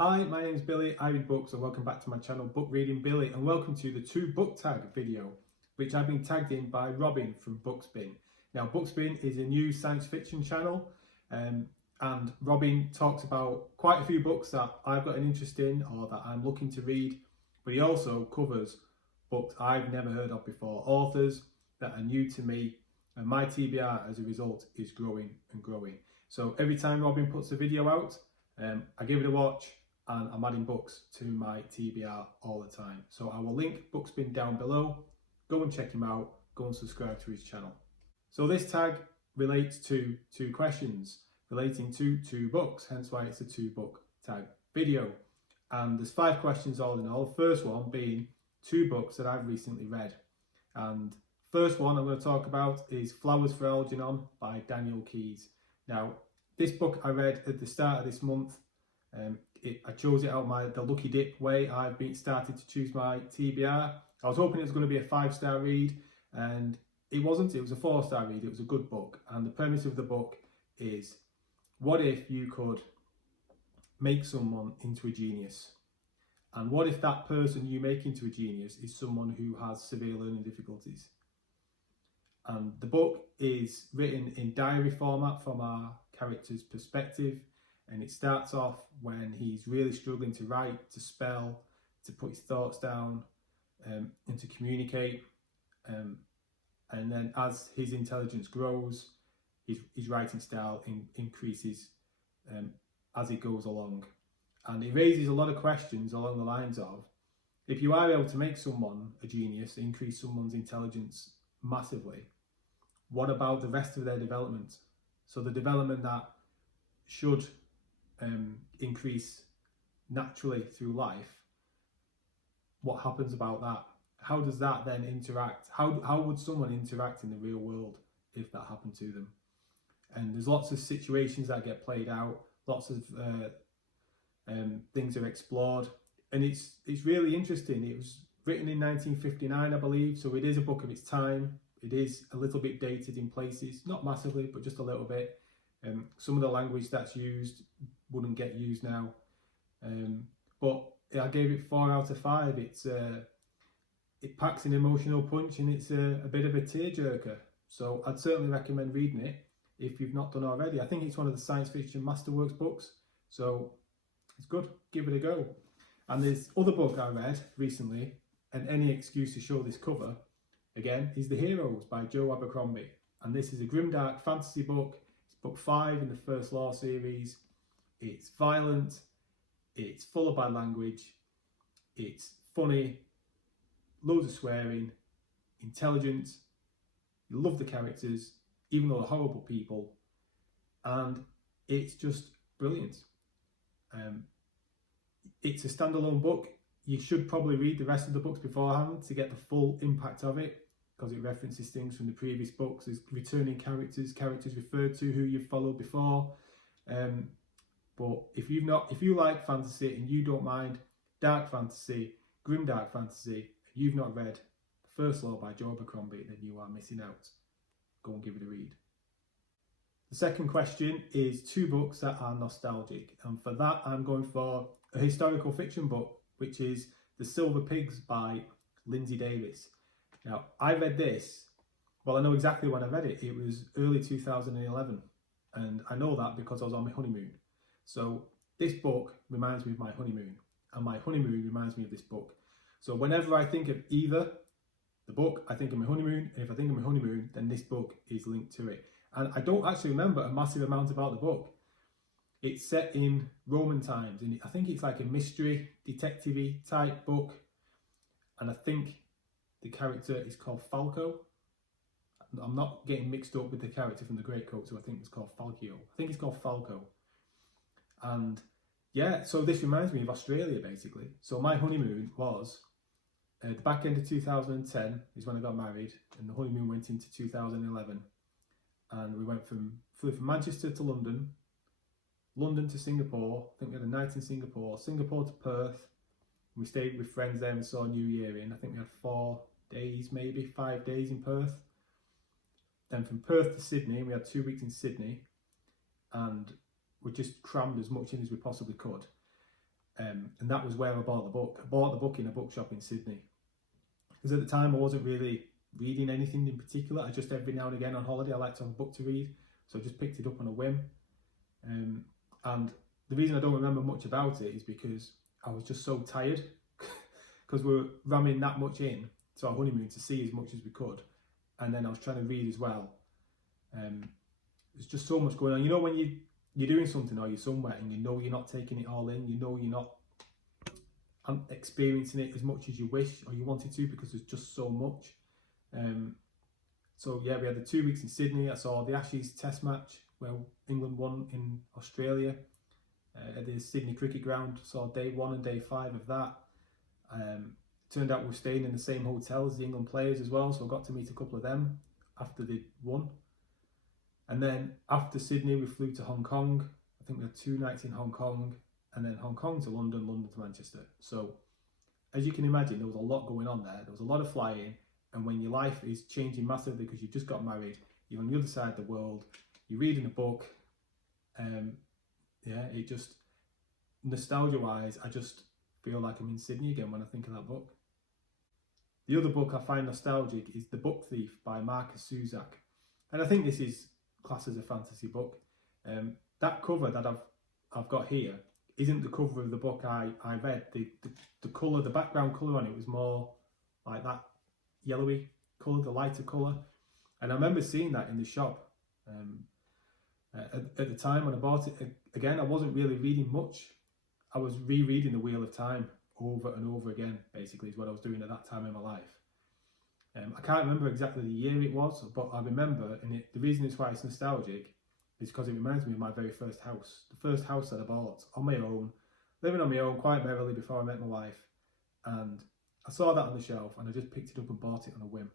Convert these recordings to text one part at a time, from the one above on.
Hi, my name is Billy, I read books, and welcome back to my channel Book Reading Billy, and welcome to the 2 book tag video, which I've been tagged in by Robin from Bookspin. Now, Bookspin is a new science fiction channel, and Robin talks about quite a few books that I've got an interest in or that I'm looking to read, but he also covers books I've never heard of before, authors that are new to me, and my TBR as a result is growing and growing. So every time Robin puts a video out, I give it a watch, and I'm adding books to my TBR all the time. So I will link Bookspin down below. Go and check him out. Go and subscribe to his channel. So this tag relates to 2 questions relating to 2 books, hence why it's a 2 book tag video. And there's 5 questions all in all. The first one being 2 books that I've recently read. And first one I'm going to talk about is Flowers for Algernon by Daniel Keyes. Now, this book I read at the start of this month. I chose it out the lucky dip way. I've been started to choose my TBR. I was hoping it was going to be a 5-star read, and it wasn't. It was a 4-star read. It was a good book, and the premise of the book is, what if you could make someone into a genius? And what if that person you make into a genius is someone who has severe learning difficulties? And the book is written in diary format from our character's perspective. And it starts off when he's really struggling to write, to spell, to put his thoughts down, and to communicate. And then as his intelligence grows, his writing style increases as he goes along. And it raises a lot of questions along the lines of, if you are able to make someone a genius, increase someone's intelligence massively, what about the rest of their development? So the development that should increase naturally through life, what happens about that? How does that then interact? How would someone interact in the real world if that happened to them? And there's lots of situations that get played out, lots of things are explored, and it's really interesting. It was written in 1959, I believe, so it is a book of its time. It is a little bit dated in places, not massively, but just a little bit. Some of the language that's used wouldn't get used now, but I gave it 4 out of 5. It packs an emotional punch, and it's a bit of a tearjerker. So I'd certainly recommend reading it if you've not done already. I think it's one of the Science Fiction Masterworks books, so it's good. Give it a go. And this other book I read recently, and any excuse to show this cover again, is The Heroes by Joe Abercrombie, and this is a grimdark fantasy book. Book 5 in the First Law series. It's violent, it's full of bad language, it's funny, loads of swearing, intelligent, you love the characters, even though they're horrible people, and it's just brilliant. It's a standalone book. You should probably read the rest of the books beforehand to get the full impact of it, because it references things from the previous books. There's returning characters referred to who you've followed before. But if you like fantasy and you don't mind dark fantasy, grimdark fantasy, and you've not read The First Law by Joe Abercrombie, then you are missing out. Go and give it a read. The second question is 2 books that are nostalgic, and for that I'm going for a historical fiction book, which is The Silver Pigs by Lindsay Davis. Now, I read this, well, I know exactly when I read it. It was early 2011, and I know that because I was on my honeymoon. So this book reminds me of my honeymoon, and my honeymoon reminds me of this book. So whenever I think of either the book, I think of my honeymoon, and if I think of my honeymoon, then this book is linked to it. And I don't actually remember a massive amount about the book. It's set in Roman times, and I think it's like a mystery, detective-y type book, and I think the character is called Falco. I'm not getting mixed up with the character from The Greatcoat, who I think was called Falcio. I think it's called Falco. And yeah, so this reminds me of Australia, basically. So my honeymoon was the back end of 2010 is when I got married, and the honeymoon went into 2011. And we flew from Manchester to London, London to Singapore. I think we had a night in Singapore, Singapore to Perth. We stayed with friends there and saw New Year in. I think we had 4 days, maybe 5 days in Perth. Then from Perth to Sydney, we had 2 weeks in Sydney, and we just crammed as much in as we possibly could. And that was where I bought the book. I bought the book in a bookshop in Sydney. Because at the time I wasn't really reading anything in particular. I just every now and again on holiday I like to have a book to read. So I just picked it up on a whim. And the reason I don't remember much about it is because I was just so tired. Because we were ramming that much in to our honeymoon to see as much as we could. And then I was trying to read as well. There's just so much going on. You know when you're doing something or you're somewhere and you know you're not taking it all in, you know you're not experiencing it as much as you wish or you wanted to because there's just so much. So yeah, we had the 2 weeks in Sydney. I saw the Ashes Test match where England won in Australia at the Sydney Cricket Ground. Saw day 1 and day 5 of that. Turned out we were staying in the same hotel as the England players as well, so I got to meet a couple of them after they'd won. And then after Sydney, we flew to Hong Kong. I think we had 2 nights in Hong Kong, and then Hong Kong to London, London to Manchester. So as you can imagine, there was a lot going on there. There was a lot of flying, and when your life is changing massively because you've just got married, you're on the other side of the world, you're reading a book, it just, nostalgia-wise, I just feel like I'm in Sydney again when I think of that book. The other book I find nostalgic is The Book Thief by Markus Zusak. And I think this is classed as a fantasy book. That cover that I've got here isn't the cover of the book I read. The colour, the background colour on it was more like that yellowy colour, the lighter colour. And I remember seeing that in the shop at the time when I bought it. Again, I wasn't really reading much. I was rereading The Wheel of Time over and over again, basically, is what I was doing at that time in my life. I can't remember exactly the year it was, but I remember, and the reason it's why it's nostalgic is because it reminds me of my very first house. The first house that I bought on my own, living on my own quite merrily before I met my wife. And I saw that on the shelf and I just picked it up and bought it on a whim.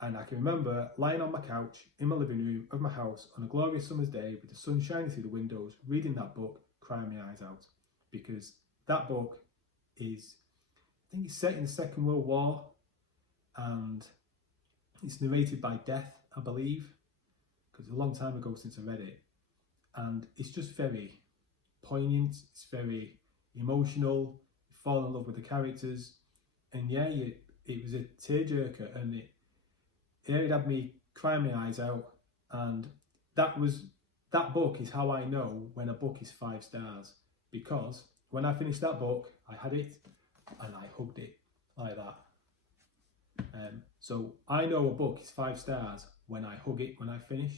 And I can remember lying on my couch in my living room of my house on a glorious summer's day with the sun shining through the windows, reading that book, crying my eyes out. Because that book is, I think it's set in the Second World War, and it's narrated by Death, I believe, because it's a long time ago since I read it. And it's just very poignant, it's very emotional, you fall in love with the characters, and yeah, it was a tearjerker, and it had me crying my eyes out. And that book is how I know when a book is 5 stars, because when I finished that book, I had it and I hugged it like that. So I know a book is 5 stars when I hug it when I finish,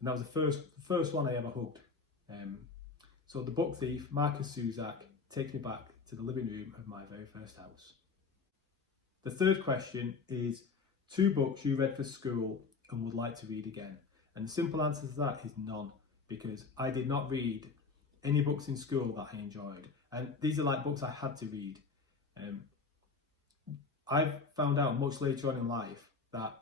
and that was the first one I ever hugged. So The Book Thief, Markus Zusak, takes me back to the living room of my very first house. The third question is 2 books you read for school and would like to read again, and the simple answer to that is none, because I did not read any books in school that I enjoyed, and these are like books I had to read. I've found out much later on in life that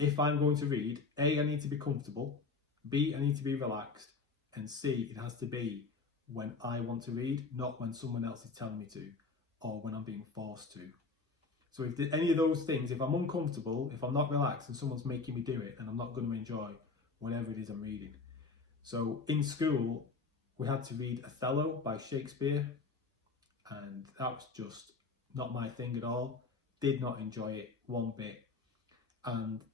if I'm going to read, A, I need to be comfortable, B, I need to be relaxed, and C, it has to be when I want to read, not when someone else is telling me to, or when I'm being forced to. So if any of those things, if I'm uncomfortable, if I'm not relaxed and someone's making me do it, then I'm not going to enjoy whatever it is I'm reading. So in school, we had to read Othello by Shakespeare, and that was just not my thing at all. Did not enjoy it one bit. And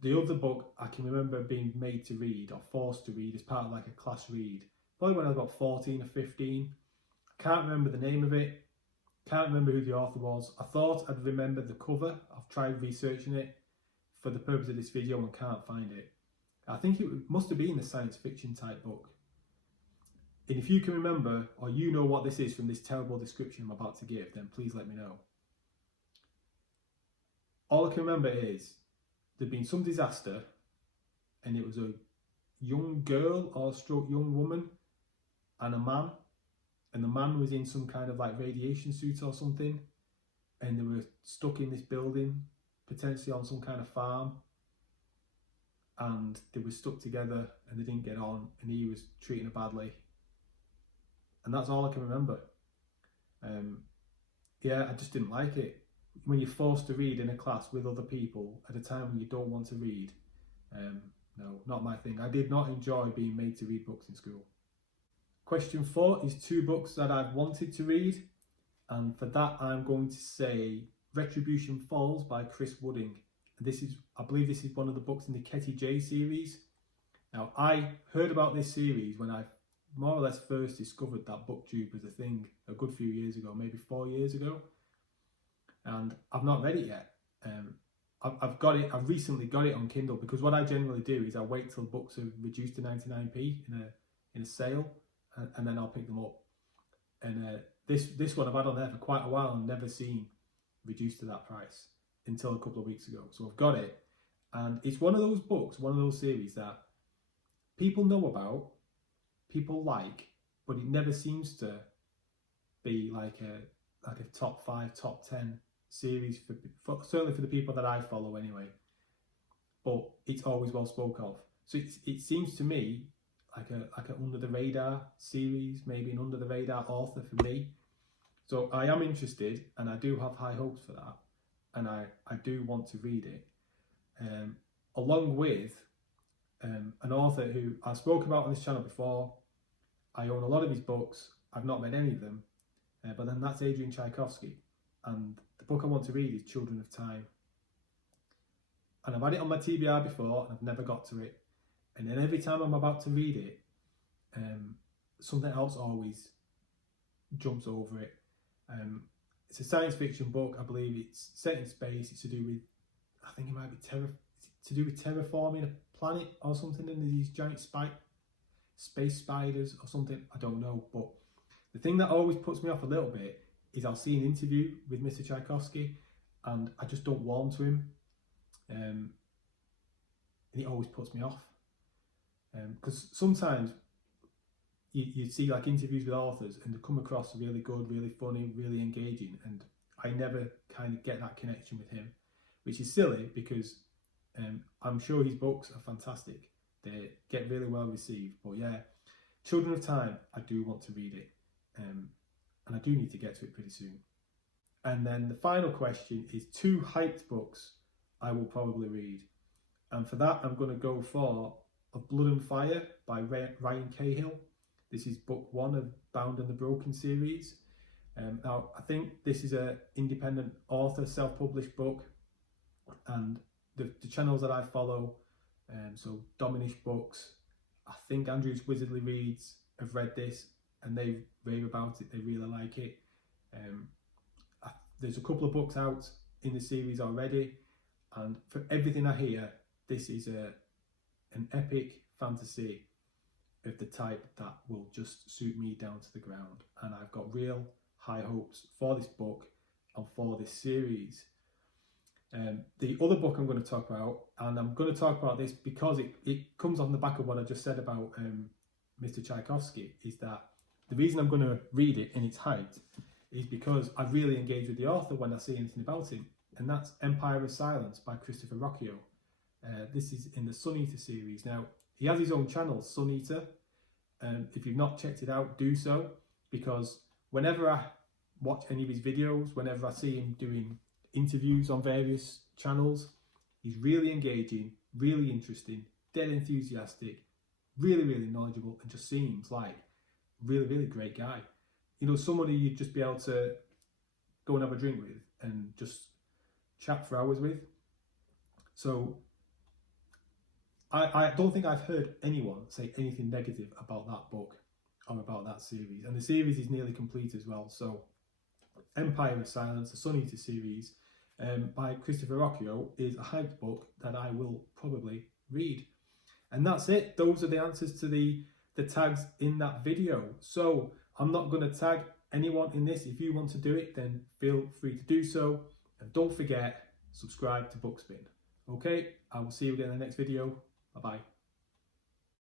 the other book I can remember being made to read or forced to read as part of like a class read, probably when I was about 14 or 15. I can't remember the name of it. Can't remember who the author was. I thought I'd remember the cover. I've tried researching it for the purpose of this video and can't find it. I think it must have been a science fiction type book. And if you can remember, or you know what this is from this terrible description I'm about to give, then please let me know. All I can remember is there'd been some disaster, and it was a young girl or stroke young woman and a man, and the man was in some kind of like radiation suit or something, and they were stuck in this building, potentially on some kind of farm, and they were stuck together and they didn't get on, and he was treating her badly. And that's all I can remember. Yeah, I just didn't like it. When you're forced to read in a class with other people at a time when you don't want to read, no, not my thing. I did not enjoy being made to read books in school. Question 4 is 2 books that I've wanted to read, and for that I'm going to say Retribution Falls by Chris Wooding. I believe this is one of the books in the Ketty J series. Now, I heard about this series when I more or less first discovered that BookTube was a thing a good few years ago, maybe 4 years ago, and I've not read it yet. I've recently got it on Kindle, because what I generally do is I wait till books are reduced to 99p in a sale, and then I'll pick them up. And this one I've had on there for quite a while and never seen reduced to that price until a couple of weeks ago. So I've got it, and it's one of those books, one of those series that people know about, people like, but it never seems to be like a top 5, top 10 series for certainly for the people that I follow anyway. But it's always well spoken of. So it seems to me like an under the radar series, maybe an under the radar author for me. So I am interested, and I do have high hopes for that, and I do want to read it, along with an author who I spoke about on this channel before. I own a lot of his books. I've not read any of them, but then that's Adrian Tchaikovsky, and the book I want to read is Children of Time. And I've had it on my TBR before, and I've never got to it. And then every time I'm about to read it, something else always jumps over it. It's a science fiction book. I believe it's set in space. It's to do with, I think it might be to do with terraforming a planet or something, and these giant space spiders or something. I don't know. But the thing that always puts me off a little bit is I'll see an interview with Mr. Tchaikovsky, and I just don't warm to him. And it always puts me off. Because sometimes you see like interviews with authors and they come across really good, really funny, really engaging, and I never kind of get that connection with him, which is silly because I'm sure his books are fantastic. They get really well received. But yeah, Children of Time, I do want to read it, and I do need to get to it pretty soon. And then the final question is 2 hyped books I will probably read, and for that I'm going to go for Of Blood and Fire by Ryan Cahill. This is book 1 of Bound and the Broken series. Now, I think this is an independent author, self-published book, and the channels that I follow, so Dominish Books, I think Andrew's Wizardly Reads, have read this and they rave about it. They really like it. There's a couple of books out in the series already, and for everything I hear, this is an epic fantasy of the type that will just suit me down to the ground, and I've got real high hopes for this book and for this series. The other book I'm going to talk about, and I'm going to talk about this because it comes on the back of what I just said about Mr. Tchaikovsky, is that the reason I'm going to read it in its height is because I really engage with the author when I see anything about him, and that's Empire of Silence by Christopher Rocchio. This is in the Sun Eater series. Now, he has his own channel, Sun Eater. If you've not checked it out, do so, because whenever I watch any of his videos, whenever I see him doing interviews on various channels, he's really engaging, really interesting, dead enthusiastic, really, really knowledgeable, and just seems like a really, really great guy. You know, somebody you'd just be able to go and have a drink with and just chat for hours with. So I don't think I've heard anyone say anything negative about that book or about that series. And the series is nearly complete as well. So Empire of Silence, the Sun Eater series by Christopher Rocchio, is a hyped book that I will probably read. And that's it. Those are the answers to the tags in that video. So I'm not going to tag anyone in this. If you want to do it, then feel free to do so. And don't forget, subscribe to Bookspin. Okay, I will see you again in the next video. Bye-bye.